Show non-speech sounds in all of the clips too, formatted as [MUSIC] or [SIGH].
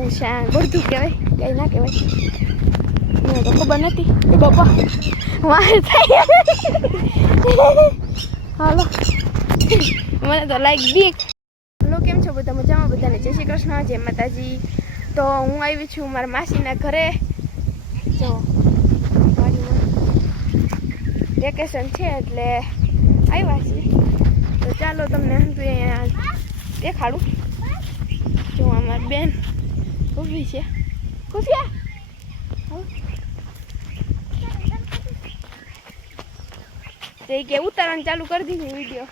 કેવું છે બધું કહેવાય. કંઈ ના કહેવાય. મને તો ખબર નથી. એ બાપા વાહ થઈ હાલો. મને તો લાઈક બીક. હલો, કેમ છો બધા? મજામાં બધાને? જય શ્રી કૃષ્ણ, જય માતાજી. તો હું આવી છું મારા માસીના ઘરે. જો વેકેશન છે એટલે આવ્યા છીએ. તો ચાલો તમને અહીંયા દેખાડું. જો, અમારી બેન ઊભી છે ખુશિયા તે કે ઉતારવાનું ચાલુ કરી દીધું વીડિયો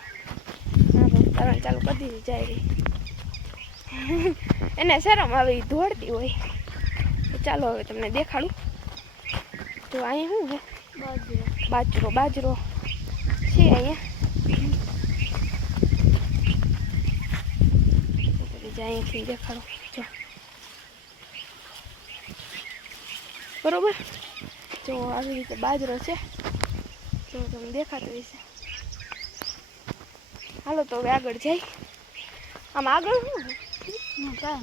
હા ઉતારવાનું ચાલુ કરી દીધું જાય એને શરમ આવે દોડતી હોય ચાલો હવે તમને દેખાડું તો અહીંયા શું છે બાજરો બાજરો છે અહીંયા અહીંયાથી દેખાડો જો બરોબર? જો આવી રીતે બાજરો છે જો તમને દેખાતું હશે. હાલો તો હવે આગળ જાય આમ આગળ શું મગ હા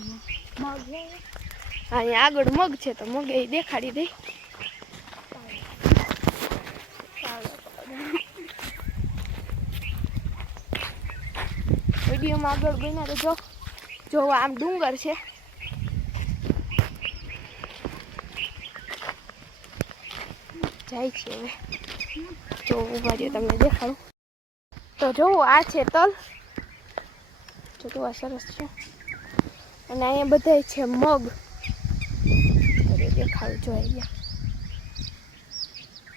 અહીંયા આગળ મગ છે તો મગ એ દેખાડી દઈ વિડીયોમાં આગળ બન્યા તો જો જો આમ ડુંગર છે. જાય છે હવે. જો ઊભા રહ્યો તમને દેખાડું. તો જોવો, આ છે તલ. જો આ સરસ છે. અને અહીંયા બધા છે મગ. દેખાડું જો અહીંયા.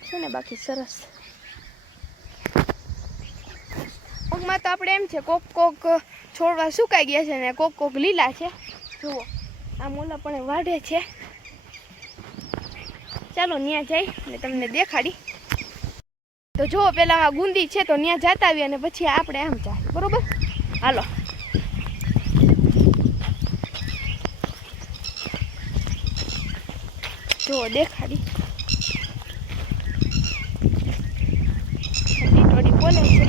છે ને બાકી સરસ. મગમાં તો આપણે એમ છે, કોક કોક છોડવા સુકાઈ ગયા છે ને કોક કોક લીલા છે. જુઓ, આ મૂલા પણ વાઢે છે. ચાલો ત્યાં જઈ અને તમને દેખાડી. તો જો પેલા ગુંદી છે તો ત્યાં જતા આવીએ અને પછી આપણે આમ જાય. બરોબર? હાલો. જો દેખાડી. બોલે છે.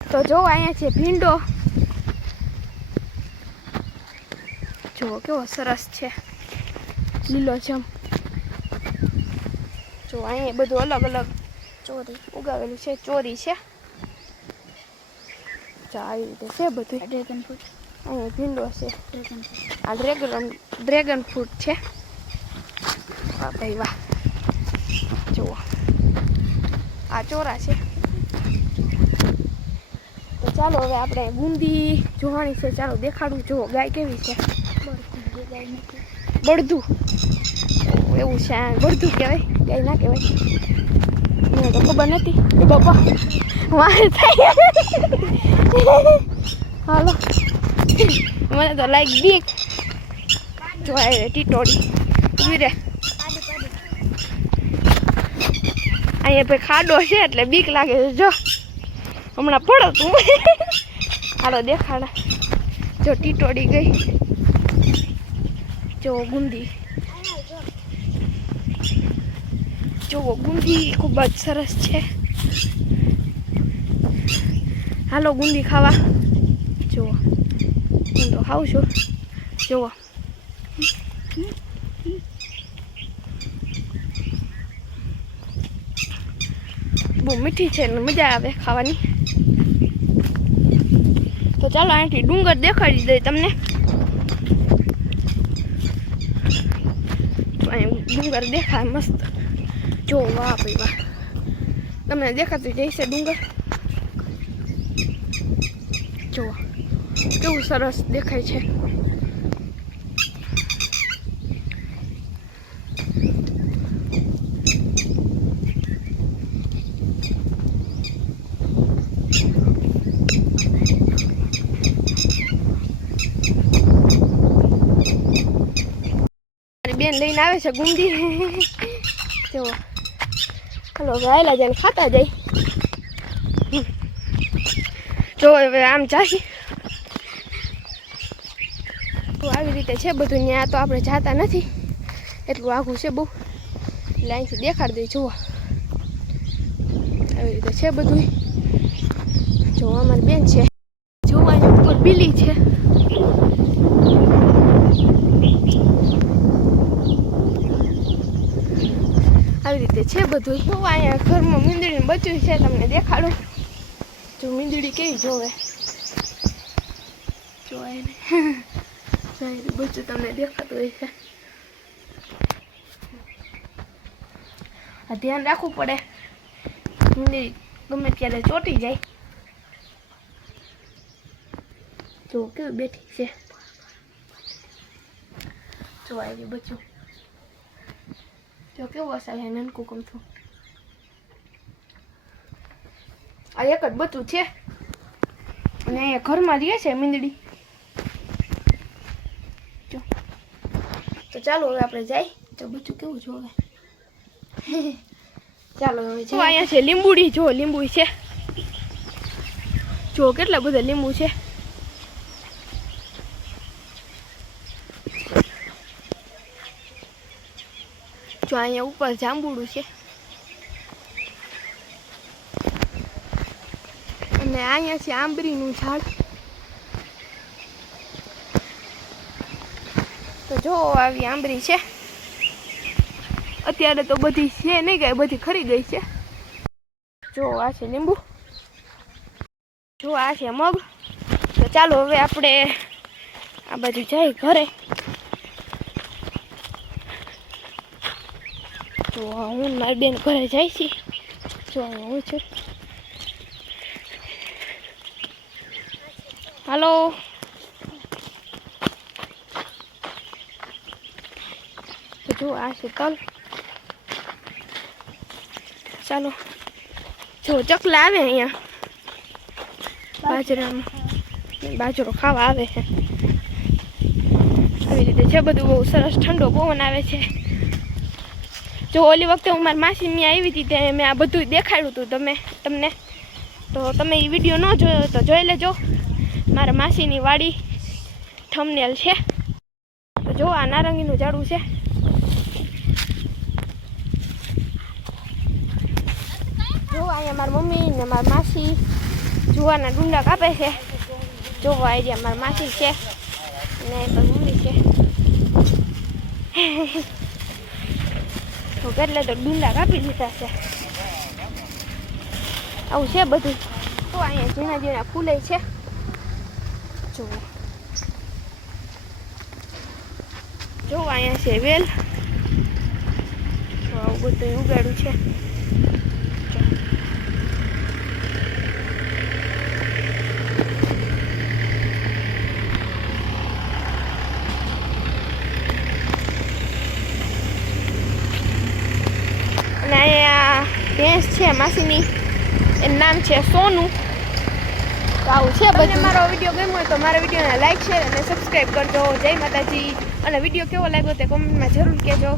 તો જો અહીંયા છે ભીંડો જો કેવો સરસ છે લીલો જમ જો અહીંયા બધું અલગ અલગ ચોરી ઉગાવેલું છે ચોરી છે આવી રીતે છે બધું ડ્રેગન ફ્રૂટ અહીંયા ભીંડો છે ડ્રેગન આ ડ્રેગન ડ્રેગન ફ્રૂટ છે વાહ ભાઈ વાહ જુઓ આ ચોરા છે તો ચાલો હવે આપણે બુંદી જોવાની છે ચાલો દેખાડું જુઓ ગાય કેવી છે બળદું. એવું છે, આ બળદું કહેવાય ગાય ના કહેવાય. મને તો ખબર નથી. એ બાપા વાહ થાય. હાલો. મને તો લાઈક બીક. જો, આ રે ટીટોડી ઊભી રે. અહીંયા ભાઈ ખાડો છે એટલે બીક લાગે છે, જો. હમણાં પડો તું હાલો, દેખાડા. જો ટીટોડી ગઈ. જો ગુંદી. જો ગુંદી ખૂબ જ સરસ છે. હાલો ગુંદી ખાવા. જુઓ હું તો ખાઉં છું. જુઓ બહુ મીઠી છે ને મજા આવે ખાવાની. તો ચાલો અહીંથી ડુંગર દેખાડી દઈએ તમને તો અહીં ડુંગર દેખાય મસ્ત. જો વાહ ભાઈ વાહ. તમને દેખાતું જઈશે ડુંગર. જો કેવું સરસ દેખાય છે. મારી લઈને આવે છે ગુંદી જો. હલો રાયલા જઈને ખાતા જાય. જો, હવે આમ જાય તો આવી રીતે છે બધું ત્યાં તો આપણે જાતા નથી. એટલું આઘું છે બહુ. એટલે અહીંથી દેખાડી દઈ જુઓ આવી રીતે છે બધું જો બેન છે. જોવાની ઉપર બિલી છે. બધું જો. અહીંયા ઘરમાં મીંદડીનું બચ્યું છે, તમને દેખાડું. જો મીંદડી કેવી જોવે. જોવાય ને સારું તમને દેખાતું હોય છે. ધ્યાન રાખવું પડે. મીંદડી ગમે ત્યારે ચોટી જાય. જો કેવી બેઠી છે. જો આવી બચ્ચું. જો કેવું હશે નનકું કમથું આ એક જ બચ્ચું છે અને ઘરમાં રહે છે મીંદડી જો તો ચાલો હવે આપણે જાય તો બચ્ચું કેવું જોવે ચાલો હવે જો અહીંયા છે લીંબુડી જો લીંબુ છે જો કેટલા બધા લીંબુ છે જો અહીંયા ઉપર જાંબુડું છે. અને અહીંયા છે આંબરીનું ઝાડ. તો જો આવી આંબરી છે. અત્યારે તો બધી છે નહીં ગઈ બધી ખરી ગઈ છે. જો આ છે લીંબુ. જો આ છે મગ. તો ચાલો હવે આપણે આ બાજુ જઈ ઘરે. તો હું મારી બેન ઘરે જાય છે. જો હું છું. હાલો. જો આ છે ચાલો. જો ચકલા આવે અહીંયા. બાજરામાં. બાજરો ખાવા આવે છે. આવી રીતે છે બધું બહુ સરસ ઠંડો પવન આવે છે. જો ઓલી વખતે હું મારી માસી મેં આવી હતી ત્યાં મેં આ બધું દેખાડ્યું હતું તમે, તમને. તો તમે એ વીડિયો ન જોયો તો જોઈ લેજો. મારા માસીની વાડી થમનેલ છે. તો જો આ નારંગીનું ઝાડું છે. જો અહીંયા મારી મમ્મી ને મારી માસી જુવાના ડુંડા કાપે છે. જો આઈડિયા મારી માસી છે. ને મમ્મી છે. [LAUGHS] તો એટલે તો ડુંડા કાપી દીધા છે. આવું છે બધું? તો અહીંયા ઝીણા ઝીણા ફૂલે છે. જુઓ. જો અહીંયા છે વેલ. આવું બધું ઉગાડ્યું છે અને અહીંયા ભેંસ છે માસીની. એનું નામ છે સોનું. તો આવું છે બધું. મારો વીડિયો ગમ્યો હોય તો મારા વિડીયોને લાઈક શેર અને સબસ્ક્રાઈબ કરજો. જય માતાજી. અને વીડિયો કેવો લાગ્યો તે કોમેન્ટમાં જરૂર કહેજો.